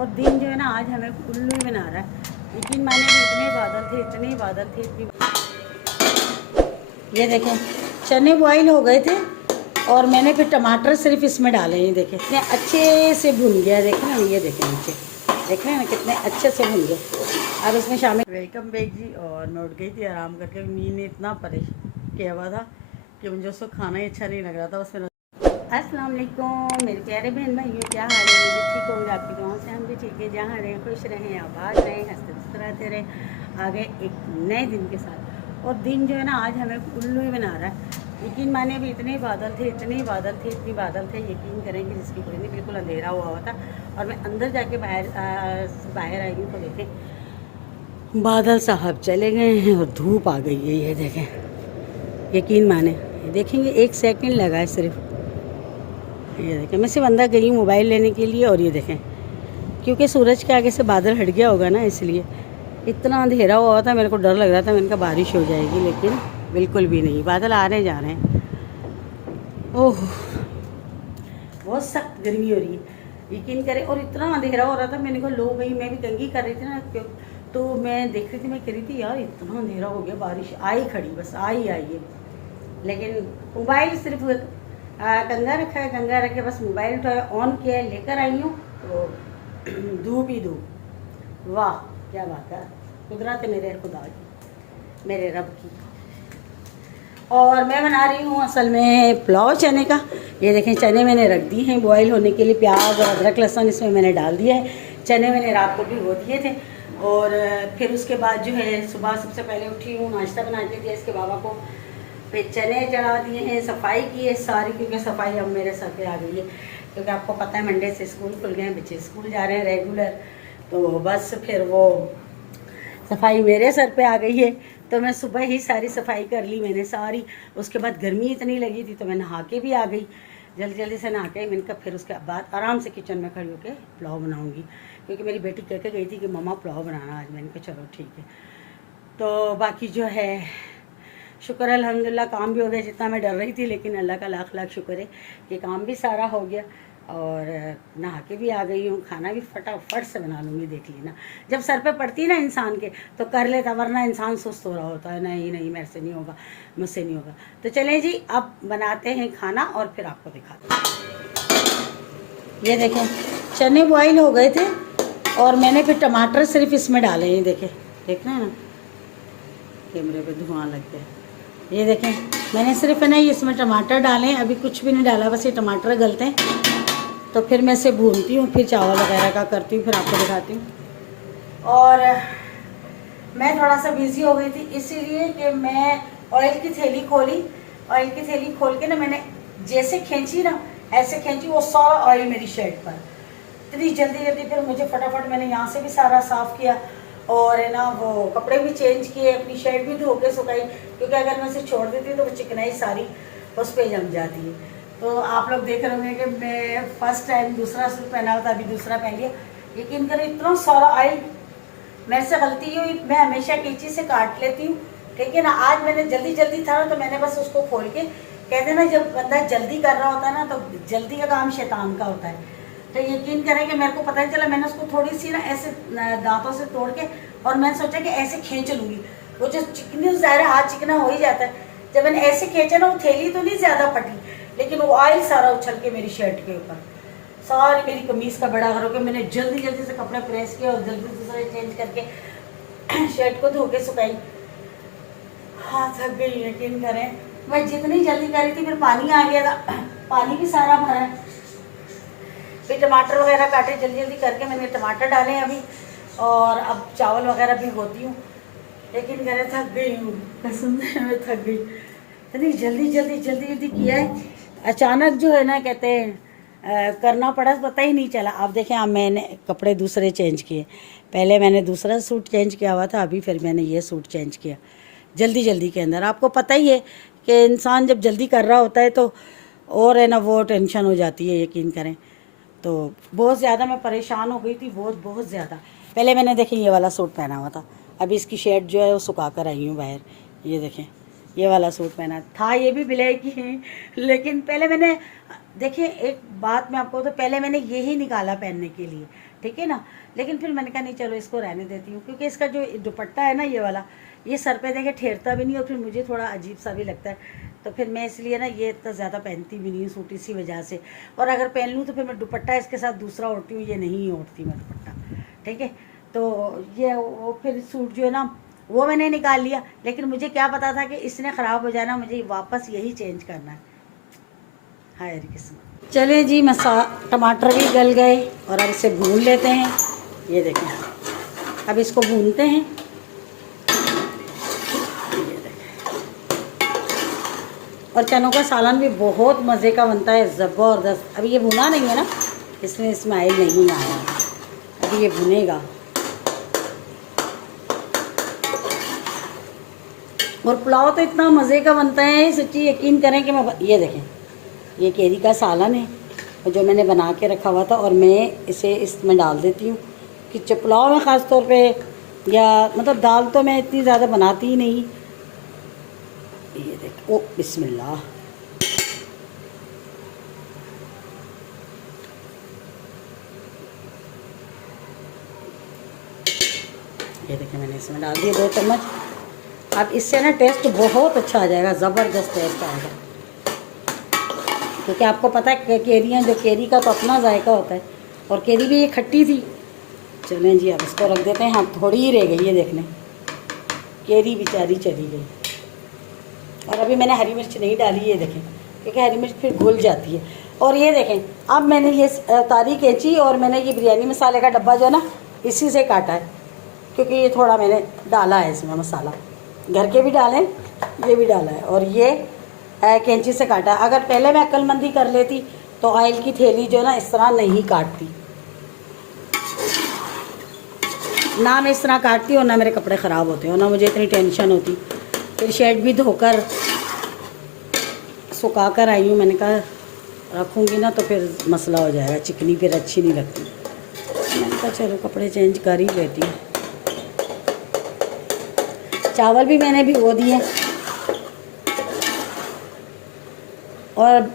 और दिन जो है ना आज हमें उल्लू ही बना रहा है। लेकिन मैंने भी इतने बादल थे, इतने बादल थे, ये देखें चने बॉयल हो गए थे और मैंने फिर टमाटर सिर्फ इसमें डाले। ये देखें इतने अच्छे से भुन गया, देखें ना, ये देखें नीचे देख रहे हैं ना कितने अच्छे से भुन गए। अब इसमें शामिल वेलकम बैक जी। और मैं उठ गई थी आराम करके। मीन ने इतना परेशान किया हुआ था कि मुझे उसको खाना ही अच्छा नहीं लग रहा था। उसमें अस्सलाम वालेकुम मेरे प्यारे बहन भाइयों, क्या हाल है? मुझे ठीक होंगे, आपकी दुआओं से हम भी ठीक है। जहाँ रहें खुश रहें, आबाद रहें, हंसते मुस्कुराते रहें। आगे एक नए दिन के साथ। और दिन जो है ना आज हमें उल्लू ही बना रहा है। यकीन माने भी इतने बादल थे, इतने बादल थे, इतने बादल थे, यकीन करेंगे जिसकी कोई नहीं, बिल्कुल अंधेरा हुआ था। और मैं अंदर जाके बाहर आई हूँ तो देखें बादल साहब चले गए हैं और धूप आ गई है। ये देखें यकीन माने, देखेंगे 1 सेकंड लगा है सिर्फ। ये देखें मैं सिर्फ अंदर गई हूँ मोबाइल लेने के लिए। और ये देखें क्योंकि सूरज के आगे से बादल हट गया होगा ना, इसलिए इतना अंधेरा हुआ था। मेरे को डर लग रहा था, मैंने कहा बारिश हो जाएगी, लेकिन बिल्कुल भी नहीं, बादल आ रहे जा रहे हैं। ओह बहुत सख्त गर्मी हो रही है, यकीन करें। और इतना अंधेरा हो रहा था, मैंने कहा लो गई, मैं भी कंघी कर रही थी ना, तो मैं देख रही थी, मैं कह रही थी यार इतना अंधेरा हो गया, बारिश आई खड़ी, बस आई है। लेकिन मोबाइल सिर्फ कंगा रखा है, कंगा रख के बस मोबाइल तो ऑन किया है, लेकर आई हूँ तो धूप ही धूप। वाह क्या बात है, कुदरत है मेरे खुदा की, मेरे रब की। और मैं बना रही हूँ असल में पुलाव चने का। ये देखें चने मैंने रख दिए हैं बॉईल होने के लिए। प्याज और अदरक लहसुन इसमें मैंने डाल दिया है। चने मैंने रात को भिगो दिए थे। और फिर उसके बाद जो है सुबह सबसे पहले उठी हूँ, नाश्ता बना के दिया इसके बाबा को, फिर चने चढ़ा दिए हैं, सफाई की है सारी, क्योंकि सफाई अब मेरे सर पे आ गई है। क्योंकि आपको पता है मंडे से स्कूल खुल गए हैं, बच्चे स्कूल जा रहे हैं रेगुलर, तो बस फिर वो सफाई मेरे सर पे आ गई है। तो मैं सुबह ही सारी सफाई कर ली मैंने सारी। उसके बाद गर्मी इतनी लगी थी तो मैं नहा के भी आ गई, जल्दी जल्दी से नहा के। मैंने कहा फिर उसके बाद आराम से किचन में खड़ी होकर पुलाव बनाऊंगी, क्योंकि मेरी बेटी कह के गई थी कि मम्मा पुलाव बनाना आज। मैंने कहा चलो ठीक है। तो बाकी जो है शुक्र अल्हम्दुलिल्लाह काम भी हो गया जितना मैं डर रही थी, लेकिन अल्लाह का लाख लाख शुक्र है कि काम भी सारा हो गया। और नहा के भी आ गई हूँ, खाना भी फटाफट से बना लूँगी। देख ली ना, जब सर पे पड़ती ना इंसान के तो कर लेता, वरना इंसान सुस्त हो रहा होता है, नहीं नहीं मेरे से नहीं होगा, मुझसे नहीं होगा। तो चलें जी अब बनाते हैं खाना और फिर आपको दिखाते हैं। ये देखें चने बॉयल हो गए थे और मैंने फिर टमाटर सिर्फ इसमें डाले हैं। देखें देख रहे हैं ना, कैमरे पे धुआं लग गया। ये देखें मैंने सिर्फ है ना इसमें टमाटर डाले हैं, अभी कुछ भी नहीं डाला, बस ये टमाटर गलते हैं तो फिर मैं इसे भूनती हूँ, फिर चावल वगैरह का करती हूँ, फिर आपको दिखाती हूँ। और मैं थोड़ा सा बिज़ी हो गई थी इसीलिए कि मैं ऑयल की थैली खोली, ऑयल की थैली खोल के ना मैंने जैसे खींची ना, ऐसे खींची, वो सारा ऑयल मेरी शर्ट पर। इतनी जल्दी जल्दी फिर मुझे फटाफट मैंने यहाँ से भी सारा साफ़ किया और है ना वो कपड़े भी चेंज किए, अपनी शर्ट भी धो के सुखाई, क्योंकि अगर मैं इसे छोड़ देती तो वो चिकनाई सारी उस पर जम जाती है। तो आप लोग देख रहे होंगे कि मैं फर्स्ट टाइम दूसरा सूट पहना हुआ था, अभी दूसरा पहन लिया। यकीन करें इतना सारा ऑयल मेरे से गलती हुई, मैं हमेशा कैंची से काट लेती हूँ, ठीक है ना। आज मैंने जल्दी जल्दी था तो मैंने बस उसको खोल के, कहते ना जब बंदा जल्दी कर रहा होता है ना तो जल्दी का काम शैतान का होता है। तो यकीन करें कि मेरे को पता ही चला, मैंने उसको थोड़ी सी ना ऐसे दांतों से तोड़ के, और मैंने सोचा कि ऐसे खींच लूँगी, वो जो चिकनी ज़ाहिर हाथ चिकना हो ही जाता है। जब मैंने ऐसे खींचा ना, वो थैली तो नहीं ज़्यादा फटी, लेकिन वो ऑयल सारा उछल के मेरी शर्ट के ऊपर, सारी मेरी कमीज़ का बड़ा घर हो गया। मैंने जल्दी जल्दी से कपड़े प्रेस किए और जल्दी दूसरे चेंज करके शर्ट को धो के सुखाई। हाँ थक गई, यकीन करें मैं जितनी जल्दी कर रही थी फिर पानी आ गया था, पानी भी सारा भरा है। फिर टमाटर वगैरह काटे जल्दी जल्दी करके, मैंने टमाटर डाले हैं अभी, और अब चावल वगैरह भी होती हूँ। लेकिन कह रहे थक गई हूँ, कसम से मैं थक गई, इतनी जल्दी जल्दी जल्दी जल्दी किया है। अचानक जो है ना कहते हैं करना पड़ा, पता ही नहीं चला। आप देखें अब मैंने कपड़े दूसरे चेंज किए, पहले मैंने दूसरा सूट चेंज किया हुआ था, अभी फिर मैंने ये सूट चेंज किया जल्दी जल्दी के अंदर। आपको पता ही है कि इंसान जब जल्दी कर रहा होता है तो और है ना वो टेंशन हो जाती है, यकीन करें। तो बहुत ज़्यादा मैं परेशान हो गई थी, बहुत बहुत ज़्यादा। पहले मैंने देखें ये वाला सूट पहना हुआ था, अभी इसकी शर्ट जो है वो सुखा कर आई हूँ बाहर। ये देखें ये वाला सूट पहना था, ये भी ब्लैक ही है, लेकिन पहले मैंने देखिए एक बात मैं आपको, तो पहले मैंने यही निकाला पहनने के लिए, ठीक है ना। लेकिन फिर मैंने कहा नहीं चलो इसको रहने देती हूँ, क्योंकि इसका जो दुपट्टा है ना ये वाला, ये सर पे देखे ठेरता भी नहीं और फिर मुझे थोड़ा अजीब सा भी लगता है, तो फिर मैं इसलिए ना ये इतना ज़्यादा पहनती भी नहीं हूँ सूट इसी वजह से। और अगर पहन लूँ तो फिर मैं दुपट्टा इसके साथ दूसरा ओढ़ती हूँ, ये नहीं ओढ़ती मैं दुपट्टा, ठीक है। तो ये वो फिर सूट जो है ना वो मैंने निकाल लिया, लेकिन मुझे क्या पता था कि इसने ख़राब हो जाना, मुझे वापस यही चेंज करना है। हाय किस्मत। चले जी, टमाटर भी गल गए और अब इसे भून लेते हैं। ये देखें, अब इसको भूनते हैं। ये देखें, और चनों का सालन भी बहुत मज़े का बनता है, ज़बरदस्त। अभी ये भुना नहीं है ना, इसमें स्मेल नहीं आया, अभी ये भुनेगा। और पुलाव तो इतना मज़े का बनता है, सच्ची यकीन करें कि मैं, ये देखें ये केरी का सालन है जो मैंने बना के रखा हुआ था, और मैं इसे इसमें डाल देती हूँ कि पुलाव में ख़ास तौर पे, या मतलब दाल तो मैं इतनी ज़्यादा बनाती ही नहीं। ये देख, ओ बिस्मिल्लाह। ये देखें मैंने इसमें डाल दिए 2 चम्मच। अब इससे ना टेस्ट बहुत अच्छा आ जाएगा, ज़बरदस्त टेस्ट आएगा, क्योंकि आपको पता है केरियाँ, जो केरी का तो अपना जायका होता है, और केरी भी ये खट्टी थी। चलें जी, अब इसको रख देते हैं। हाँ, थोड़ी ही रह गई है, देख लें केरी बेचारी चली गई। और अभी मैंने हरी मिर्च नहीं डाली, ये देखें, क्योंकि हरी मिर्च फिर घुल जाती है। और ये देखें, अब मैंने ये तारी कैंची और मैंने ये बिरयानी मसाले का डब्बा जो है ना इसी से काटा है, क्योंकि ये थोड़ा मैंने डाला है इसमें मसाला, घर के भी डालें, ये भी डाला है, और ये कैंची से काटा। अगर पहले मैं अक्लमंदी कर लेती तो ऑयल की थैली जो है ना इस तरह नहीं काटती, ना मैं इस तरह काटती और ना मेरे कपड़े ख़राब होते और ना मुझे इतनी टेंशन होती। फिर शर्ट भी धोकर सुखा कर आई हूँ, मैंने कहा रखूँगी ना तो फिर मसला हो जाएगा, चिकनी फिर अच्छी नहीं लगती। मैंने कहा चलो कपड़े चेंज कर ही लेती हूँ। चावल भी मैंने भिगो दिए, और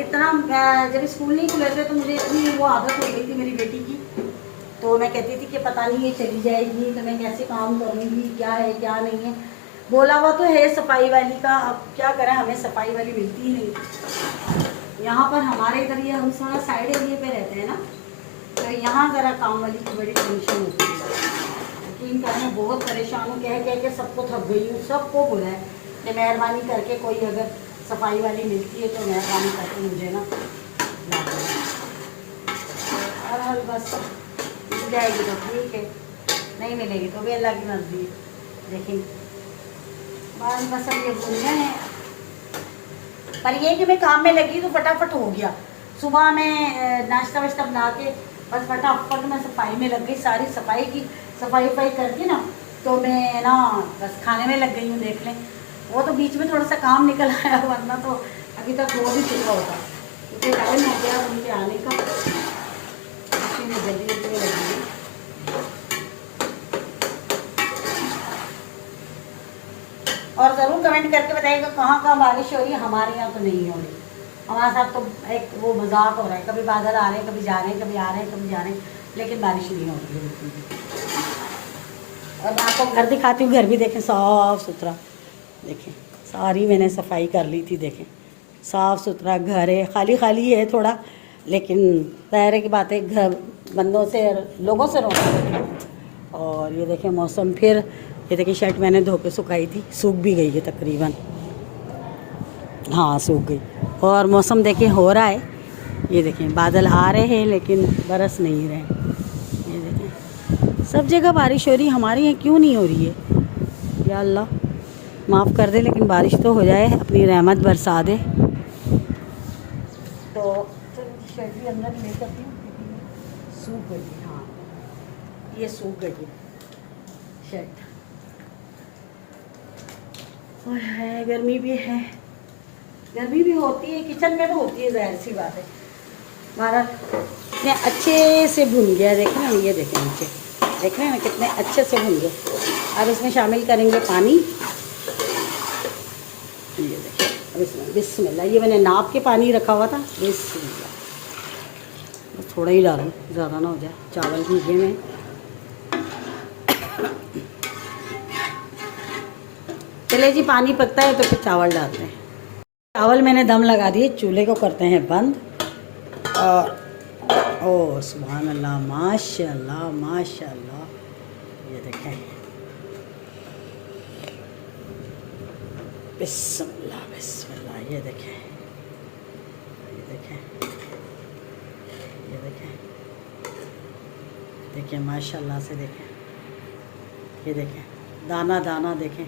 इतना जब स्कूल नहीं खुले थे तो मुझे इतनी वो आदत हो गई थी मेरी बेटी की, तो मैं कहती थी कि पता नहीं ये चली जाएगी तो मैं कैसे काम करूँगी, क्या है क्या नहीं है। बोला हुआ तो है सफाई वाली का, अब क्या करें, हमें सफाई वाली मिलती ही नहीं। यहाँ पर हमारे इधर ये हम थोड़ा साइड एरिए पे रहते हैं ना, तो यहाँ ज़रा काम वाली की बड़ी टेंशन होती है। यकीन करें बहुत परेशान हूँ, कह के सबको थक गई हूँ, सबको बोला है कि मेहरबानी करके कोई अगर सफाई वाली मिलती है तो मेहरबानी करके मुझे ना ला देना। और बस मिल जाएगी तो ठीक है, नहीं मिलेगी तो भी अल्लाह की मर्जी है। लेकिन बस अब ये भूलना है, पर ये कि मैं काम में लगी तो फटाफट हो गया। सुबह में नाश्ता वाश्ता बना के बस फटाफट मैं सफाई में लग गई, सारी सफाई की सफाई करके ना तो मैं ना बस खाने में लग गई हूँ। देख लें, वो तो बीच में थोड़ा सा काम निकल आया, वरना तो अभी तक वो भी चुका होता, क्योंकि टाइम हो गया उनके आने का, इसी में जल्दी जल्दी में लगी। और ज़रूर कमेंट करके बताइएगा कहाँ बारिश हो रही है। हमारे यहाँ तो नहीं हो रही, हमारे साथ तो एक वो मजाक हो रहा है, कभी बादल आ रहे हैं, कभी जा रहे हैं, कभी आ रहे हैं, कभी जा रहे हैं, लेकिन बारिश नहीं हो रही है बिल्कुल भी। और मैं आपको घर दिखाती हूँ, घर भी देखें साफ़ सुथरा, देखें सारी मैंने सफाई कर ली थी, देखें साफ़ सुथरा घर है, खाली खाली है थोड़ा, लेकिन ज़ाहिर की बात है घर बंदों से लोगों से रौनक। और ये देखें मौसम, फिर ये देखिए शर्ट मैंने धो के सुखाई थी, सूख भी गई है तकरीबन, हाँ सूख गई। और मौसम देखिए हो रहा है, ये देखें बादल आ रहे हैं लेकिन बरस नहीं रहे। ये देखें सब जगह बारिश हो रही है, हमारे यहाँ क्यों नहीं हो रही है। या अल्लाह माफ़ कर दे, लेकिन बारिश तो हो जाए, अपनी रहमत बरसा दे। तो शर्ट भी अंदर ले करती हूँ, सूख गई, हाँ ये सूख गई शर्ट। और है गर्मी भी है, गर्मी भी होती है, किचन में तो होती है, ज़ाहिर सी बात है। हमारा इतने अच्छे से भुन गया, देखें ना, ये देखें नीचे, देख रहे हैं ना कितने अच्छे से भुन गए। अब इसमें शामिल करेंगे पानी, ये देखिए अब इसमें बिस्मिल्लाह, ये मैंने नाप के पानी रखा हुआ था, बिस्मिल्लाह थोड़ा ही डालूँ, ज़्यादा ना हो जाए, चावल भीगे में। चले जी, पानी पकता है तो फिर चावल डालते हैं। चावल मैंने दम लगा दिए, चूल्हे को करते हैं बंद। और ओ सुभान अल्लाह, माशाल्लाह माशाल्लाह, ये देखें, बिस्मिल्लाह बिस्मिल्लाह, ये देखें, ये देखें, ये देखें, देखिए माशाल्लाह से देखें, ये देखें, दाना दाना देखें,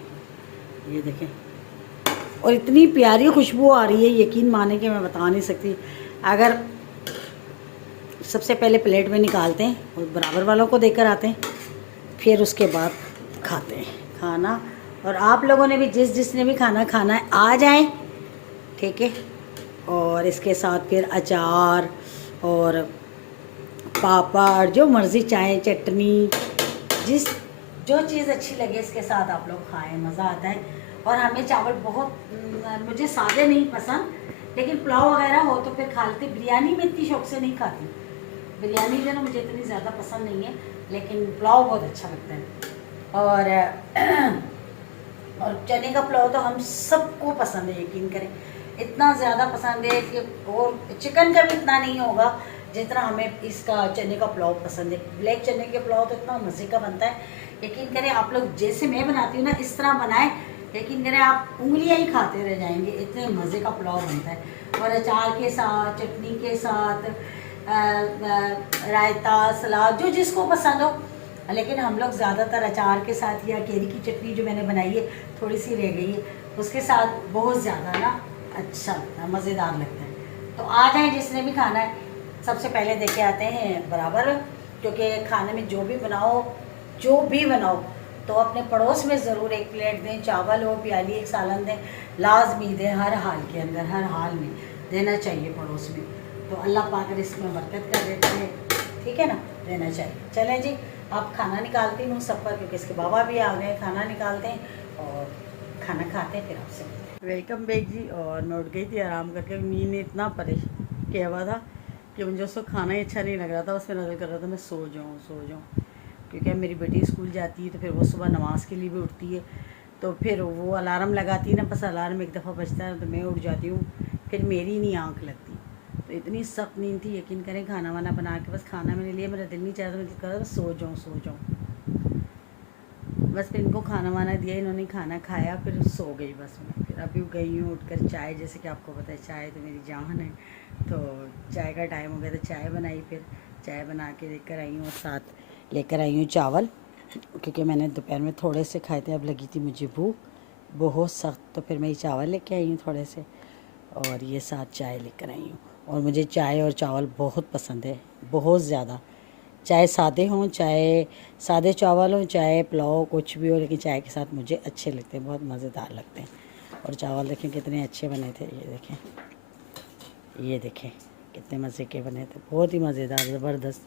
ये देखें, और इतनी प्यारी खुशबू आ रही है, यकीन माने कि मैं बता नहीं सकती। अगर सबसे पहले प्लेट में निकालते हैं और बराबर वालों को देकर आते हैं, फिर उसके बाद खाते हैं खाना। और आप लोगों ने भी, जिसने भी खाना खाना है आ जाएं, ठीक है। और इसके साथ फिर अचार और पापड़, जो मर्ज़ी, चाय, चटनी, जो चीज़ अच्छी लगे इसके साथ आप लोग खाएं, मज़ा आता है। और हमें चावल बहुत, मुझे सादे नहीं पसंद, लेकिन पुलाव वगैरह हो तो फिर खा लेती। बिरयानी में इतनी शौक से नहीं खाती, बिरयानी जो ना मुझे इतनी ज़्यादा पसंद नहीं है, लेकिन पुलाव बहुत अच्छा लगता है। और चने का पुलाव तो हम सबको पसंद है, यकीन करें, इतना ज़्यादा पसंद है कि, और चिकन का भी इतना नहीं होगा जितना हमें इसका चने का पुलाव पसंद है। ब्लैक चने के पुलाव तो इतना मज़े का बनता है, यकीन करें। आप लोग जैसे मैं बनाती हूँ ना, इस तरह बनाएं, यकीन करें आप उंगलियां ही खाते रह जाएंगे, इतने मज़े का पुलाव बनता है। और अचार के साथ, चटनी के साथ, रायता, सलाद, जो जिसको पसंद हो। लेकिन हम लोग ज़्यादातर अचार के साथ, या केरी की चटनी जो मैंने बनाई है, थोड़ी सी रह गई है, उसके साथ बहुत ज़्यादा ना अच्छा लगता है, मज़ेदार लगता है। तो आ जाएं जिसने भी खाना है। सबसे पहले देके आते हैं बराबर, क्योंकि खाने में जो भी बनाओ तो अपने पड़ोस में ज़रूर एक प्लेट दें, चावल हो, प्याली, एक सालन दें, लाजमी दें, हर हाल के अंदर, हर हाल में देना चाहिए पड़ोस में। तो अल्लाह पाक इसमें बरकत कर देते हैं, ठीक है ना, देना चाहिए। चलें जी, आप खाना निकालती हूँ सब पर, क्योंकि इसके बाबा भी आ गए, खाना निकालते हैं और खाना खाते हैं, फिर आपसे वेलकम बैक जी। और मैं उठ गई थी आराम करके, नींद ने इतना परेशान किया हुआ था कि मुझे उसको खाना ही अच्छा नहीं लग रहा था, उसमें नज़र कर रहा था मैं सो जाऊँ, क्योंकि मेरी बेटी स्कूल जाती है तो फिर वो सुबह नमाज़ के लिए भी उठती है, तो फिर वो अलार्म लगाती है ना, बस अलार्म एक दफ़ा बजता है तो मैं उठ जाती हूँ, फिर मेरी नहीं आँख लगती। तो इतनी सख्त नींद थी, यकीन करें, खाना वाना बना के बस खाना मैंने लिया, मेरा दिल नहीं चाहता, मुझे कर रहा सो जाऊँ। बस फिर इनको खाना वाना दिया, इन्होंने खाना खाया, फिर सो गई बस मैं। फिर अभी गई हूँ उठकर चाय, जैसे कि आपको पता है चाय तो मेरी जान है, तो चाय का टाइम हो गया तो चाय बनाई, फिर चाय बना के लेकर आई हूँ, और साथ लेकर आई हूँ चावल, क्योंकि मैंने दोपहर में थोड़े से खाए थे, अब लगी थी मुझे भूख बहुत सख्त, तो फिर मैं ये चावल लेके आई हूँ थोड़े से, और ये साथ चाय लेकर आई हूँ। और मुझे चाय और चावल बहुत पसंद है, बहुत ज़्यादा, चाहे सादे हों, चाहे सादे चावल हों, चाहे पुलाव, कुछ भी हो, लेकिन चाय के साथ मुझे अच्छे लगते हैं, बहुत मज़ेदार लगते हैं। और चावल देखें कितने अच्छे बने थे, ये देखें कितने मज़े के बने थे, बहुत ही मज़ेदार, ज़बरदस्त।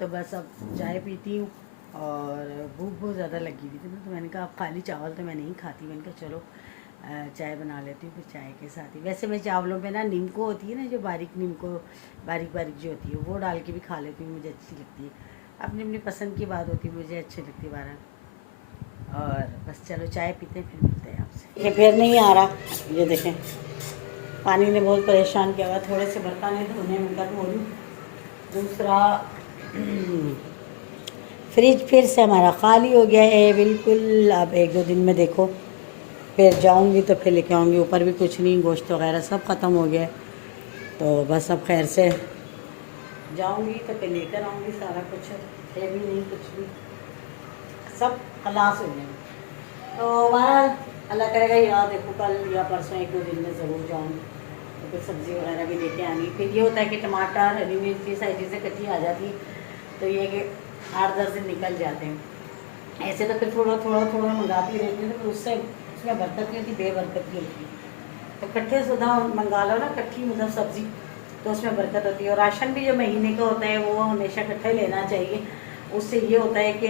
तो बस अब चाय पीती हूँ, और भूख बहुत ज़्यादा लगी हुई थी ना, तो मैंने कहा अब खाली चावल तो मैं नहीं खाती, मैंने कहा चलो चाय बना लेती हूँ, फिर चाय के साथ ही। वैसे मैं चावलों में ना नीमको होती है ना, जो बारीक नीमको, बारीक जो होती है, वो डाल के भी खा लेती हूँ, मुझे अच्छी लगती है। अपनी अपनी पसंद की बात होती है, मुझे अच्छी लगती है बारह। और बस चलो चाय पीते हैं, फिर मिलते हैं आपसे। ये फिर नहीं आ रहा, ये देखें, पानी ने बहुत परेशान किया हुआ, थोड़े से बर्तन है धोने में, धो लूँ। दूसरा फ्रिज फिर से हमारा खाली हो गया है बिल्कुल। अब 1-2 दिन में देखो फिर जाऊंगी तो फिर लेके आऊँगी, ऊपर भी कुछ नहीं, गोश्त वगैरह सब ख़त्म हो गया है, तो बस अब खैर से जाऊंगी तो फिर लेकर आऊँगी, सारा कुछ है भी नहीं, कुछ भी सब खलास हो गया। तो बहरहाल अल्लाह करेगा, या देखो कल या परसों 1-2 दिन में ज़रूर जाऊँगी, तो फिर सब्ज़ी वगैरह भी लेके आनी। फिर ये होता है कि टमाटर, हरी मिर्च, ये सारी चीज़ें इकट्ठी आ जाती है, तो ये कि 8-10 दिन निकल जाते हैं। ऐसे तो फिर थोड़ा मंगाती रहती है, तो फिर उससे उसमें बरकत नहीं होती, बेबरकत की होती है। तो इकट्ठे सुधा मंगा लो ना, इकट्ठी मतलब सब्ज़ी, तो उसमें बरकत होती है। और राशन भी जो महीने का होता है वो हमेशा इकट्ठा लेना चाहिए, उससे ये होता है कि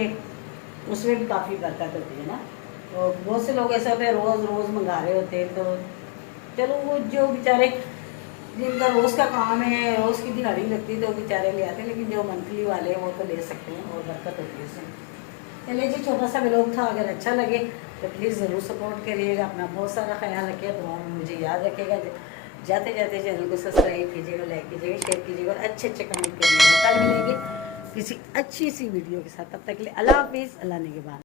उसमें भी काफ़ी बरकत होती है ना। तो बहुत से लोग ऐसे होते हैं रोज़ मंगा रहे होते हैं, तो चलो वो जो बेचारे जिनका रोज़ का काम है, रोज़ की दिहाड़ी लगती है तो बेचारे ले आते हैं, लेकिन जो मंथली वाले हैं वो तो ले सकते हैं और बरकत होती है इसमें। चलिए जी, छोटा सा व्लॉग था, अगर अच्छा लगे तो प्लीज़ ज़रूर सपोर्ट करिएगा, अपना बहुत सारा ख्याल रखिएगा, दुआ में मुझे याद रखिएगा। जाते जाते चैनल को सब्सक्राइब कीजिएगा, लाइक कीजिएगा, शेयर कीजिएगा और अच्छे अच्छे कमेंट करिएगा। कल मिलेंगे किसी अच्छी सी वीडियो के साथ, तब तक के लिए अल्लाह हाफिज़, अल्लाह ने के बाद।